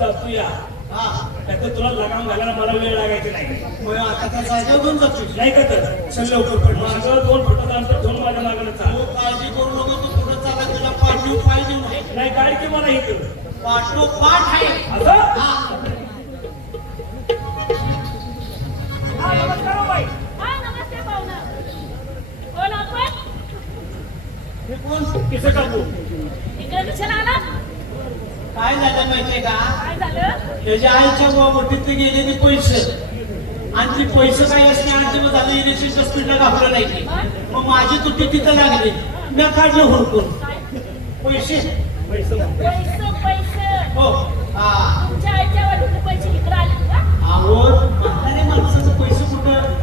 जातो या हा तुला लगाम घालायला मला वेळ लागायची नाही. मग आता त्या घेऊन जातो नाही का तर? चल लवकर पड माझं दोन फुटाचं अंतर दोन माझ्या मागणं चाल. तू काळजी करू नको तू कुठं चालला तुला पाठीव पाहिजे नाही नाही काय की मला हे केलं पाठो पाठ आहे. असं? हा. हा, हो हा कोण आपण हे कोण? किसे कापू इकडे कशाला आला? काय झालं माहितीये का? काय झालं? त्याच्या आईच्या मोठीत गेले ते पैसे. आणि ती पैसे काही असणे आणि मग झालं इलेक्शनच्या स्पीडला घाबरलं नाही ते. मग माझी तुटी तिथं लागली. मी काढलं हुडकून. काय पैसे. पैसे. पैसे पैसे. हो. पैसे इकडे आले का? अहो म्हातारे माणसाचं पैसे कुठं?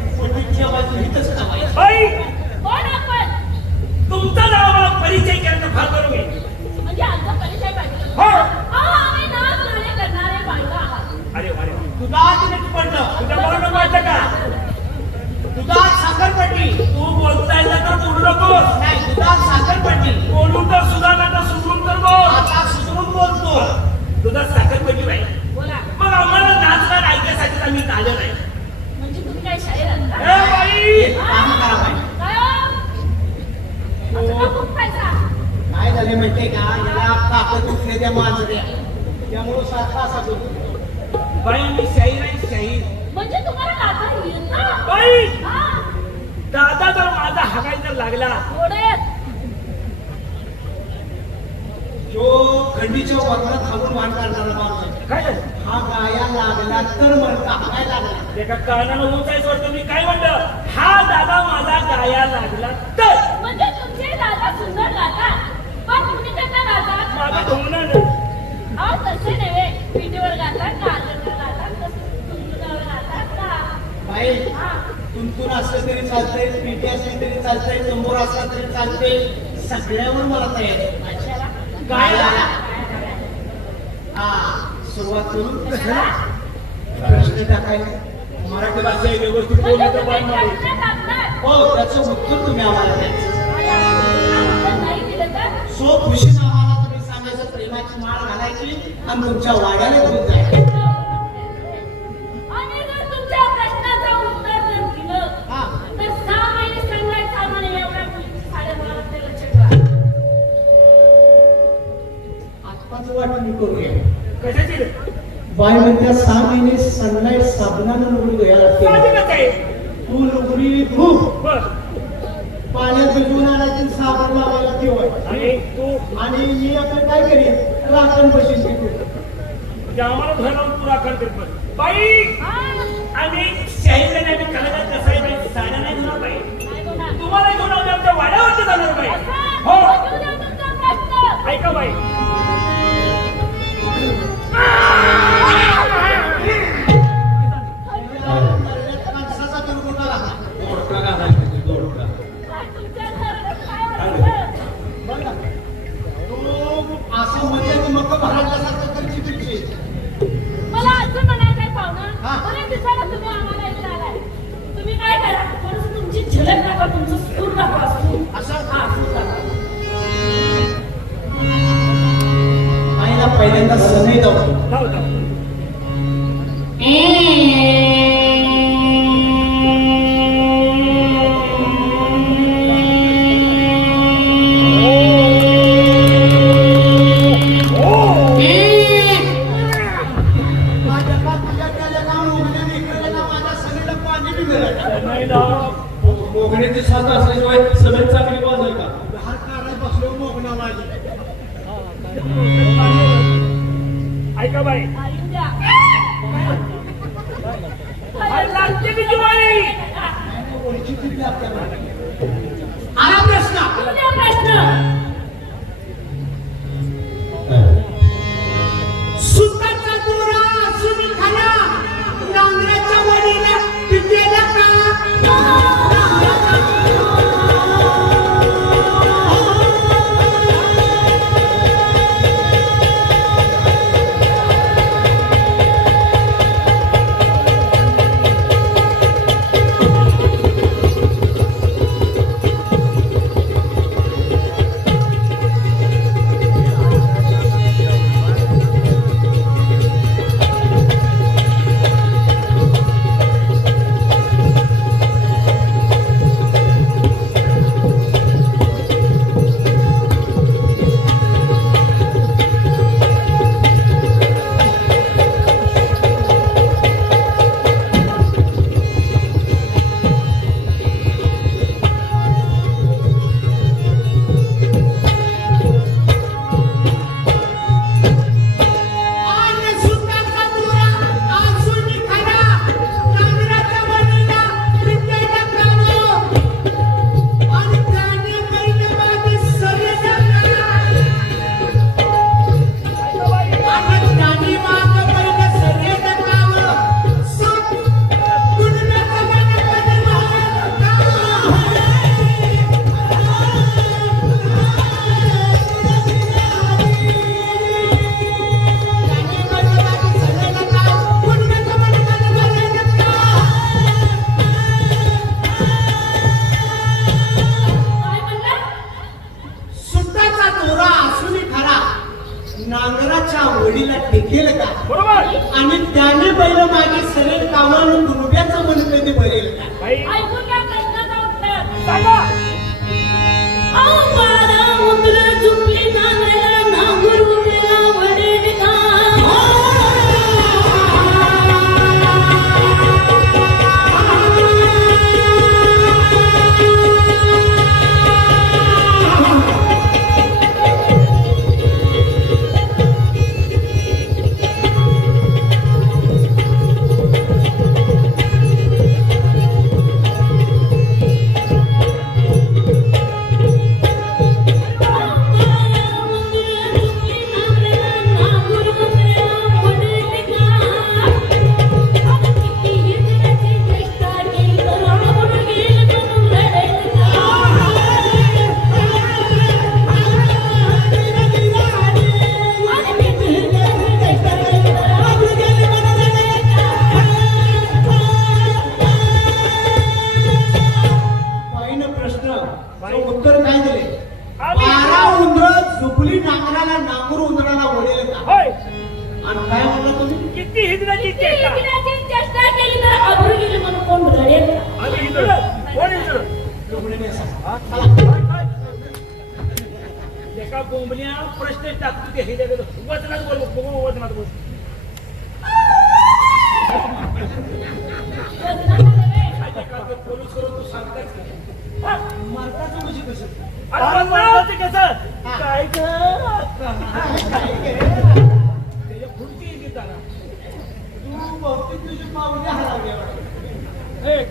तुमचा परिचय फार म्हणजे आमचा परिचय पाहिजे हो. अहो, आम्ही नाच गाणे करणारे बायका आहात अरे अरे तुझा आज पडलं तुझ्या मला का? तुझा आज तू बोलता तर बोलू नकोस. नाही तुझा साखर पडली गाया लागला तर? म्हणजे तुमचे दादा सुंदर गातात पण तुम्ही त्यांना गातात माझं ढोंगणं अहो तसे नव्हे. पिठीवर गातात काजलवर गातात तसं तुमच्यावर गातात का? बाई हा. तुमतून असलं तरी चालतंय पिठी असली तरी चालतंय तंबोर असला तरी चालतंय. सगळ्यावर मला तयार आहे. कशाला गायला हा सुरुवात करू? प्रश्न टाकायला. मराठी भाषा व्यवस्थित म्हणजे बोललं तर टाकणार हो त्याचं उत्तर तुम्ही आम्हाला द्यायचं सो खुशी नावाला तुम्ही सांगायचं प्रेमाची माळ घालायची आणि तुमच्या वाड्याला घेऊन जायचं? बाय म्हणत्या सहा महिने सनलाईट साबणानं धुया लागते. धू बर पाण्यात भिजवून आणायची साबण लावायला ठेवाय आणि तू? आणि मी काय करीन राखण बशीन घेतो म्हणजे आम्हाला धरून तू राखण करत. बाई! हा आम्ही शाहीर नाही आम्ही कलाकार कसं आहे बाई साड्या नाही धुणार बाई. तुम्हाला घेऊन आम्ही आमच्या वाड्यावरती जाणार बाई. हो. ऐका बाई. दाखवा तुमचं असं. हा सूर दाखवा आईला पहिल्यांदा सनई दाखव.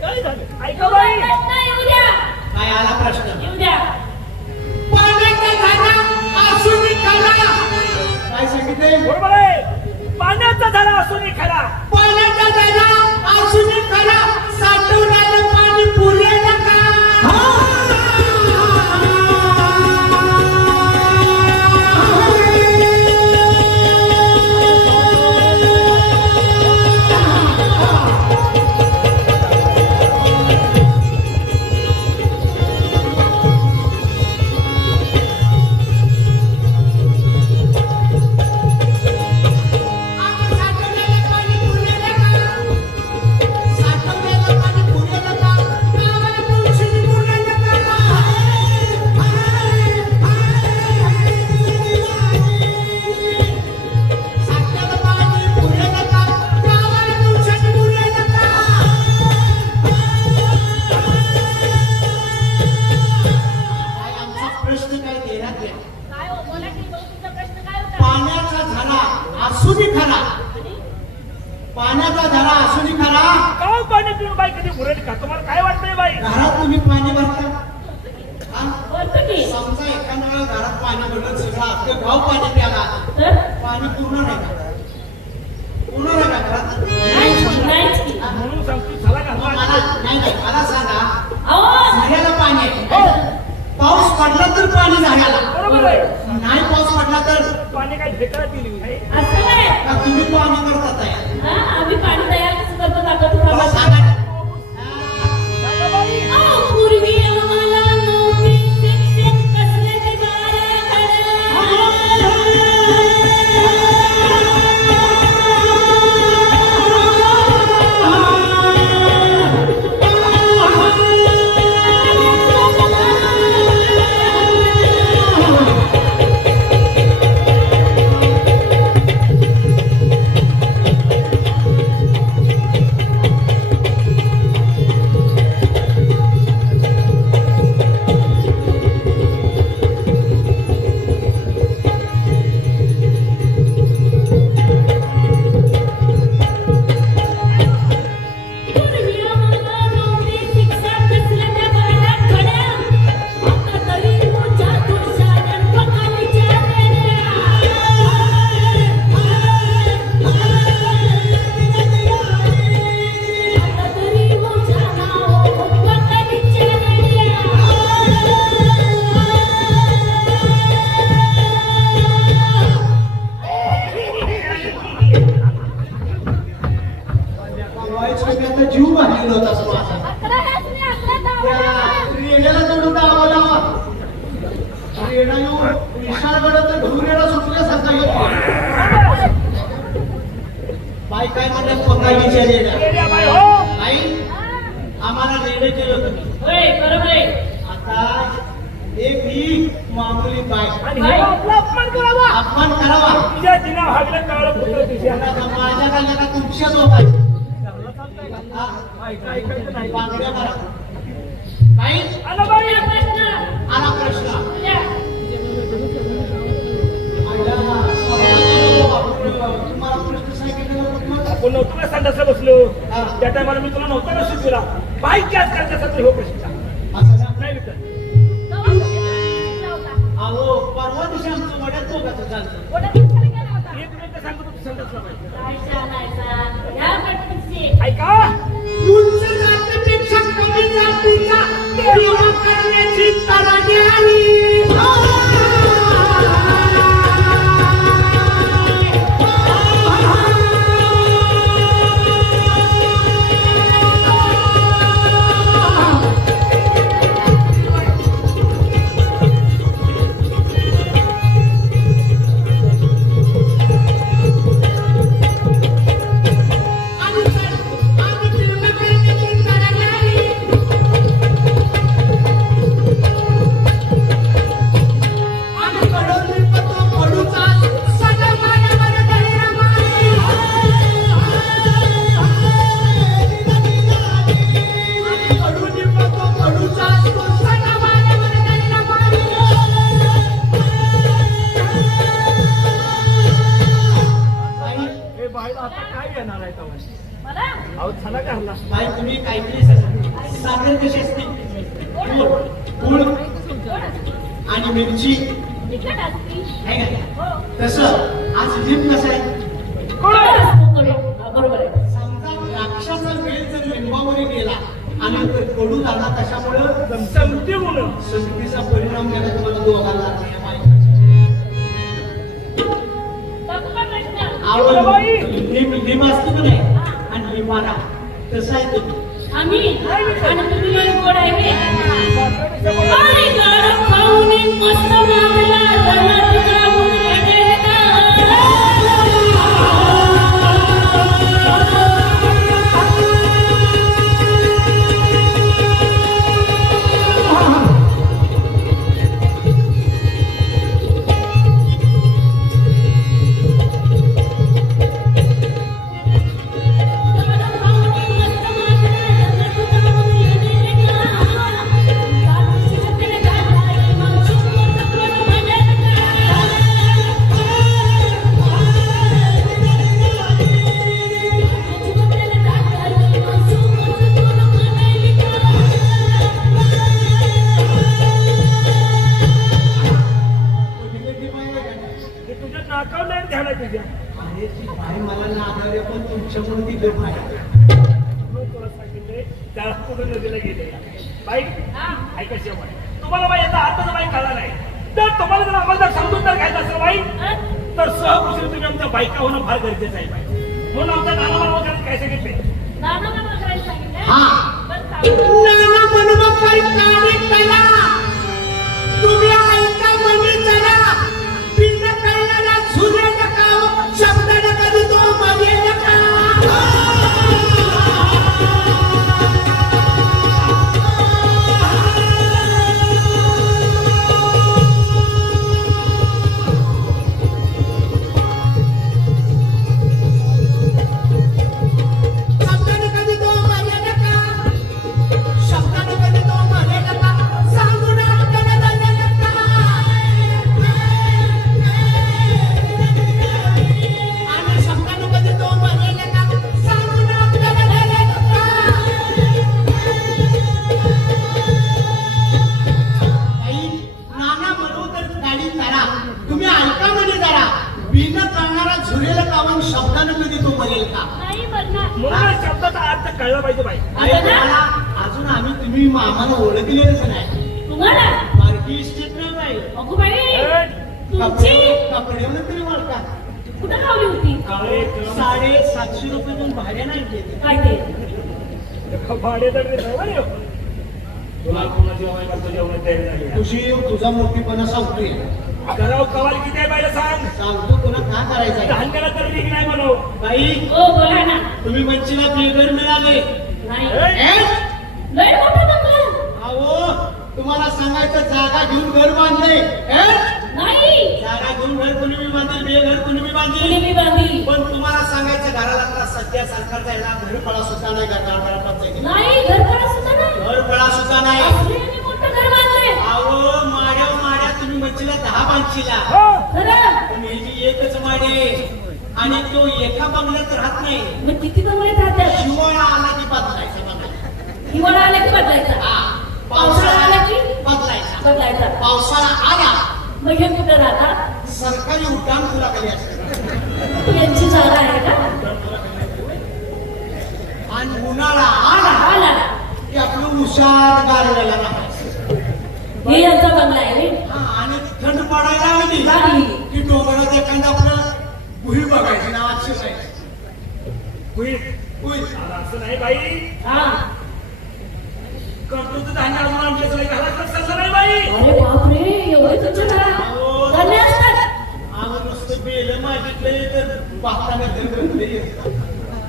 काय झालं ऐका बाई काय आला प्रश्न? रेड्या बाई हो. आई आम्हाला रेडे केलं तुम्ही. आता एक ही मामुली बाई. आणि हे? आपला अपमान करावा. अपमान करावा. तुझ्या दिना भागलं काळ माझ्या काढल्या का? तुमच्या हा? मारा. बाई आला प्रश्न. आपण नव्हतं ना संडासला बसलो. त्या टायमाला मी तुला नव्हता ना शिकवला बाई कॅच करण्यासाठी हो प्रश्न असं ना? नाही होता? अहो परवा दिवशी आमचं वड्यात दोघाचं चालतं? एक मिनिट सांगतो तू संडासला. ऐका करण्याची तराडी आली. बाई तुम्ही काहीतरी. साखर कशी असते गुळ? आणि मिरची तिखट असती. आहे का. तसं आज लिप कसं आहे बरोबर जर गेला आणि कडू झाला संपते म्हणून परिणाम झाला तुम्हाला दोघांना या बाई. तक्क प्रश्न. आवड बाई. लिंब लिंब असते की नाही आणि लिंबाला कसं आहे तुम्ही आम्ही आणि तुम्ही लय गोड आहे हे. गाडा खाऊन मस्त मागला, तुझ्या अरे ती बाई मला नाकारे पण तुमच्यामुळे ती गप आहे म्हणून तुला सांगितले त्याला कुठून नदीला गेले? बाई ऐका शेवट. तुम्हाला बाई याचा अर्थच बाई कळला नाही. तर तुम्हाला जर आम्हाला जर समजून जर घ्यायचं असेल बाई तर सहकुशील तुम्ही आमच्या बायका होणं फार गरजेचं आहे बाई. म्हणून नाना काय सांगितले? हा. नाना मनोबकर काने कला तुम्ही कधी तो मरेल का म्हणून या शब्दाचा अर्थ कळला पाहिजे बाई. अरे मला अजून आम्ही तुम्ही आम्हाला ओळखलेलंच नाही. बारकी इस्टेट नाही बाई. ए, कपडे कपड्यावर तरी ओळखा कुठं लावली होती? काळे साडे सातशे रुपये पण भाडे नाही घेत काय ते? हो. तुला कोणाची बाई करतो जेवण तयारी झाली. तुझी तुझा मोठीपणा सांगतोय. कवाल किती आहे बाईला सांग? सांगतो तुला का करायचं तर लीक नाही म्हणू. बाई बोला ना. तुम्ही मंचीला बेघर मिळाले. नाही. ए? लय मोठा बंगला अहो तुम्हाला सांगायचं जागा घेऊन घर बांधले. नाही. जागा घेऊन घर कुणी बी बांधेल बेघर कुणी बांधेल? मी बांधली. पण तुम्हाला सांगायचं घराला त्रास सध्या सरकारचा याला घरपळा सुद्धा नाही घरपळा नाही घर करा सुद्धा नाही. घरपळा सुद्धा नाही. मी मोठं घर अहो माड्या मच्छीला दहा बांधशीला. हो. जी एकच माडे आणि तो एका बंगल्यात राहत नाही. मग किती बंगले राहतात शिवाळा आला की बदलायचा हिवाळा आला की बदलायचा? पावसाळा आला की बदलायचा. बदलायचा? पावसाळा आला. मग हे कुठं राहतात सरकारी उड्डाण तुला कधी असते यांची जागा आहे का? आणि उन्हाळा आला. आला. की आपलं उशार गारव्याला राहायचं. हे यांचा बंगला आहे. थंड पडायला लागली. की डोंगरात एखादा आपलं गुही बघायची. गुही अरे असं नाही बाई. हा. करतो तर धान्य घरात तर चाललं नाही बाई. अरे बापरे एवढे तुमच्या घरात धान्य असतात. आम्ही नुसतं बेल मागितले तर बापाने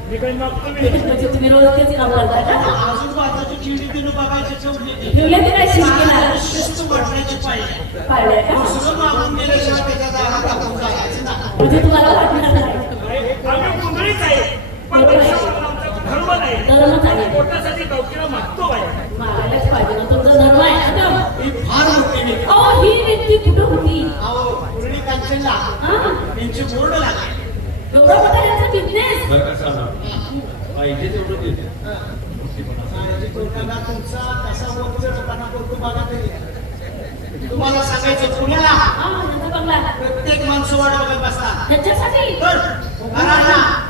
मी काही मागतो मी म्हणजे तुम्ही रोज तेच काम करता का अजून बाजाची चिडी तिनं बघायची ठेवली ती. ठेवले ते काय शिकणार शिस्त वाटण्याची पाहिजे पाळलंय का दुसरं मागून गेल्याशिवाय त्याच्या दारात टाकून जायचं नाही म्हणजे तुम्हाला वाटणार नाही आम्ही कुंडळीच आहे पण पैशावर आमचं धर्म नाही धर्मच आहे. पोटासाठी गावकीला मागतो बाई मागायलाच पाहिजे ना तुमचा धर्म आहे ना तो. ही फार मोठी व्यक्ती. अहो ही व्यक्ती कुठं होती अहो कांचनला हा त्यांची बोर्ड लागले एवढा मोठा त्यांचा बिझनेस बरं का सांगा पाहिजे तेवढं तरी तुम्हाला सांगायचं पुण्याला. हा प्रत्येक माणसं वाट बघत बसतात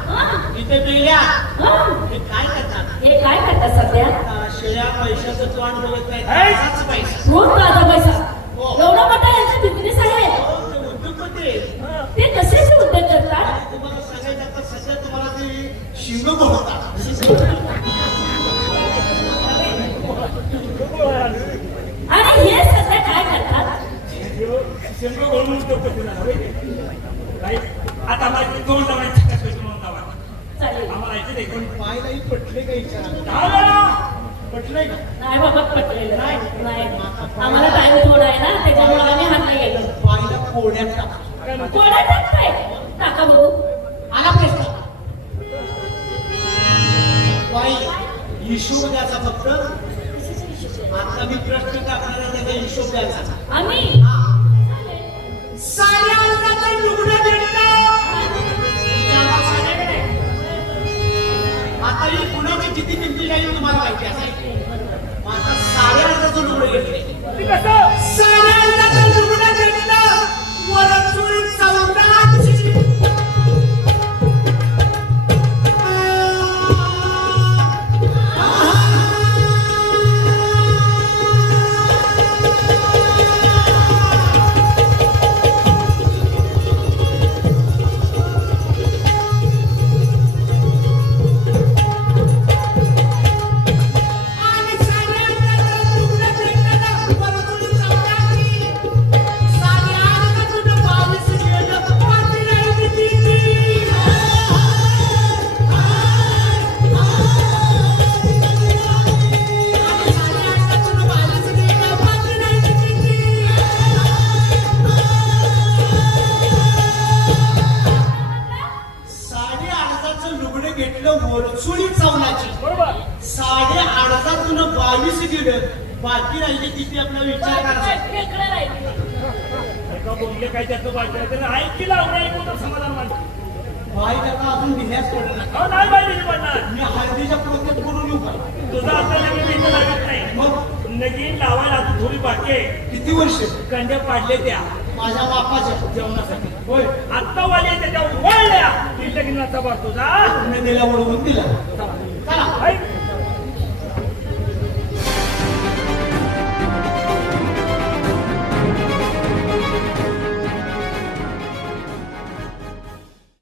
हा. इथे बेल्या हा. काय करतात? हे काय करतात सध्या? शेळ्या पैशाचं तोंड बघत नाही. पैसा हो. एवढा मोठा यांचा बिझनेस आहे हो, ते उद्योगपती आहेत. ते कसे उद्योग करतात आणि तुम्हाला सांगायचं आता सध्या तुम्हाला ते शिंग बोलतात आणि हे सध्या काय करतात आता इथे दोन होता कोण पायलाही पटले का. पटलंय का नाही बाबा पटलेलं नाही आम्हाला टाइम थोडा आहे ना त्याच्यामुळे आम्ही हात नाही गेलो पायला कोड्यात टाकताय टाका बघू हिशोब द्यायचा फक्त? आता मी प्रश्न टाकणार आहे त्याचा हिशोब द्यायचा आम्ही साऱ्या अंगाचं लुगडं भेटलं. त्याला साऱ्या नाही. आता ही कुणाची किती किमती जाईल तुम्हाला माहिती असेल. आता साऱ्या अंगाचं लुगडं घेतले बावीस गेलं. बाकी राहिले किती आपला विचार करायचा? बोलले काय त्याचं बाकी ऐकून तर समाधान. बाई त्याचा अजून दिल्यास पडला अहो, नाही बाई दिली पडणार मी हळदीच्या येऊ का? तुझं मी इथं लागत नाही. मग? नगीन लावायला अजून थोडी बाकी आहे. किती वर्ष? कंड्या पाडले त्या. माझ्या बापाच्या. जेवणासाठी. होय. आत्ता वाले त्याच्या वळल्या की लग्नाचा बार तुझा दिला. चला. चला. ऐक.